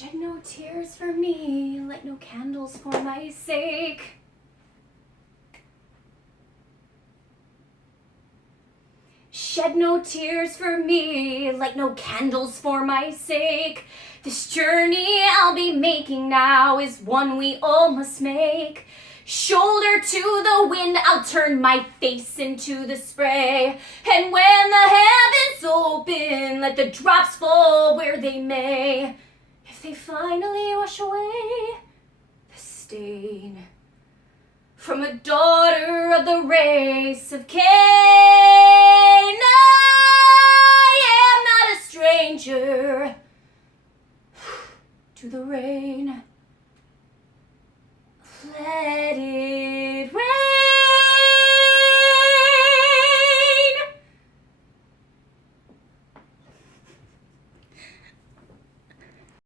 Shed no tears for me, light no candles for my sake. Shed no tears for me, light no candles for my sake. This journey I'll be making now is one we all must make. Shoulder to the wind, I'll turn my face into the spray. And when the heavens open, let the drops fall where they may. If they finally wash away the stain from a daughter of the race of Cain, I am not a stranger to the rain. Let it rain.